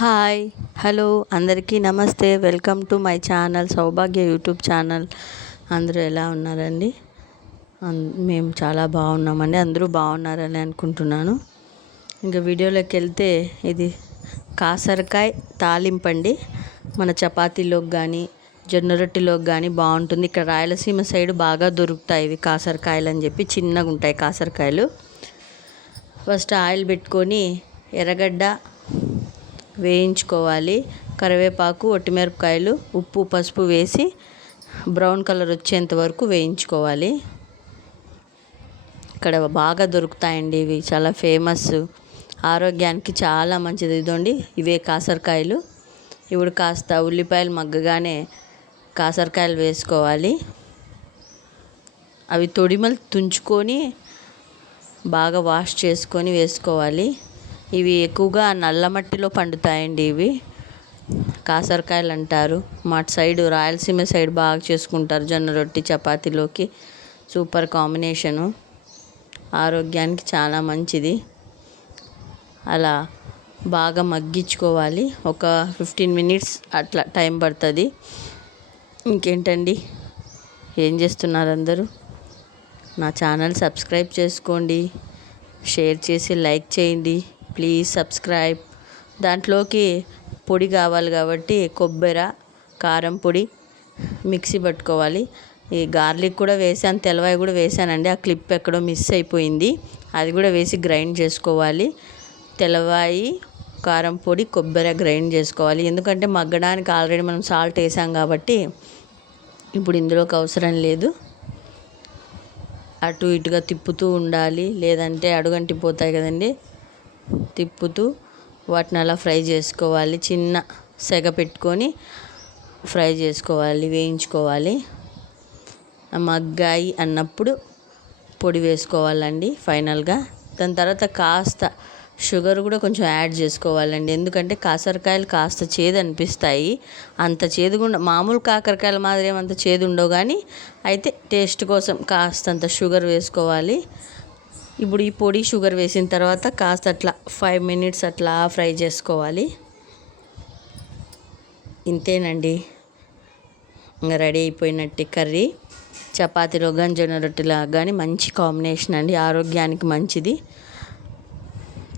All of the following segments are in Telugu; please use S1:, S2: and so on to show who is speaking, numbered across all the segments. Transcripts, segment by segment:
S1: హాయ్ హలో అందరికీ నమస్తే. Welcome to my channel Saubhagya YouTube channel. అందరూ ఎలా ఉన్నారండి? మేము చాలా బాగున్నామండి. అందరూ బాగున్నారని అనుకుంటున్నాను. ఇంకా వీడియోలోకి వెళ్తే ఇది కాసరకాయ తాలింపండి మన చపాతీలోకి కానీ జొన్న రొట్టెలోకి కానీ బాగుంటుంది. ఇక్కడ రాయలసీమ సైడ్ బాగా దొరుకుతాయి ఇవి కాసరకాయలు అని చెప్పి. చిన్నగా ఉంటాయి కాసరకాయలు. ఫస్ట్ ఆయిల్ పెట్టుకొని ఎర్రగడ్డ వేయించుకోవాలి. కరివేపాకు ఒట్టిమిరపకాయలు ఉప్పు పసుపు వేసి బ్రౌన్ కలర్ వచ్చేంత వరకు వేయించుకోవాలి. ఇక్కడ బాగా దొరుకుతాయండి ఇవి. చాలా ఫేమస్. ఆరోగ్యానికి చాలా మంచిది. ఇదండి ఇవే కాసరకాయలు. ఇప్పుడు కాస్త ఉల్లిపాయలు మగ్గగానే కాసరకాయలు వేసుకోవాలి. అవి తొడిమలు తుంచుకొని బాగా వాష్ చేసుకొని వేసుకోవాలి. ఇవి ఎక్కువగా నల్ల మట్టిలో పండుతాయండి ఇవి. కాసరకాయలు అంటారు. మా సైడు రాయలసీమ సైడ్ బాగా చేసుకుంటారు జొన్న రొట్టి చపాతీలోకి. Super combination. ఆరోగ్యానికి చాలా మంచిది. అలా బాగా మగ్గించుకోవాలి. ఒక ఫిఫ్టీన్ మినిట్స్ అట్లా టైం పడుతుంది. ఇంకేంటండి? ఏం చేస్తున్నారు అందరూ? నా ఛానల్ సబ్స్క్రైబ్ చేసుకోండి. షేర్ చేసి లైక్ చేయండి. Please subscribe. దాంట్లోకి పొడి కావాలి కాబట్టి కొబ్బరి కారం పొడి మిక్సీ పట్టుకోవాలి. ఈ గార్లిక్ కూడా వేసాను తెల్లవాయి కూడా వేసానండి ఆ క్లిప్ ఎక్కడో మిస్ అయిపోయింది. అది కూడా వేసి గ్రైండ్ చేసుకోవాలి. తెల్లవాయి కారం పొడి కొబ్బరి గ్రైండ్ చేసుకోవాలి. ఎందుకంటే మగ్గడానికి ఆల్రెడీ మనం సాల్ట్ వేసాం కాబట్టి ఇప్పుడు ఇందులోకి అవసరం లేదు. అటు ఇటుగా తిప్పుతూ ఉండాలి. లేదంటే అడుగంటిపోతాయి కదండి. తిప్పుతూ వాటిని అలా ఫ్రై చేసుకోవాలి. చిన్న సెగ పెట్టుకొని ఫ్రై చేసుకోవాలి వేయించుకోవాలి. మగ్గాయి అన్నప్పుడు పొడి వేసుకోవాలండి ఫైనల్గా. దాని తర్వాత కాస్త షుగర్ కూడా కొంచెం యాడ్ చేసుకోవాలండి. ఎందుకంటే కాసరకాయలు కాస్త చేదు అనిపిస్తాయి అంత చేదుగుండ మామూలు కాకరకాయల మాదిరి ఏమంత చేదు ఉండవు కానీ అయితే టేస్ట్ కోసం కాస్తంత షుగర్ వేసుకోవాలి. ఇప్పుడు ఈ పొడి షుగర్ వేసిన తర్వాత కాస్త అట్లా ఫైవ్ మినిట్స్ అట్లా ఫ్రై చేసుకోవాలి. ఇంతేనండి. ఇంకా రెడీ అయిపోయినట్టు కర్రీ. చపాతీలో కానీ జొన్న రొట్టెలా కానీ మంచి కాంబినేషన్ అండి. ఆరోగ్యానికి మంచిది.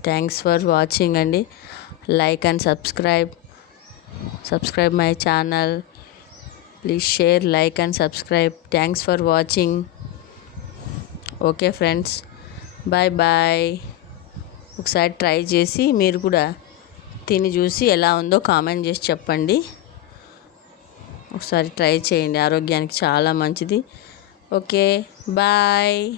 S1: థ్యాంక్స్ ఫర్ వాచింగ్ అండి. Like and subscribe. Subscribe my channel. Please share like and subscribe. Thanks for watching. Okay friends. Bye bye ఒకసారి ట్రై చేసి మీరు కూడా తిని చూసి ఎలా ఉందో కామెంట్ చేసి చెప్పండి. ఒకసారి ట్రై చేయండి. ఆరోగ్యానికి చాలా మంచిది. Okay bye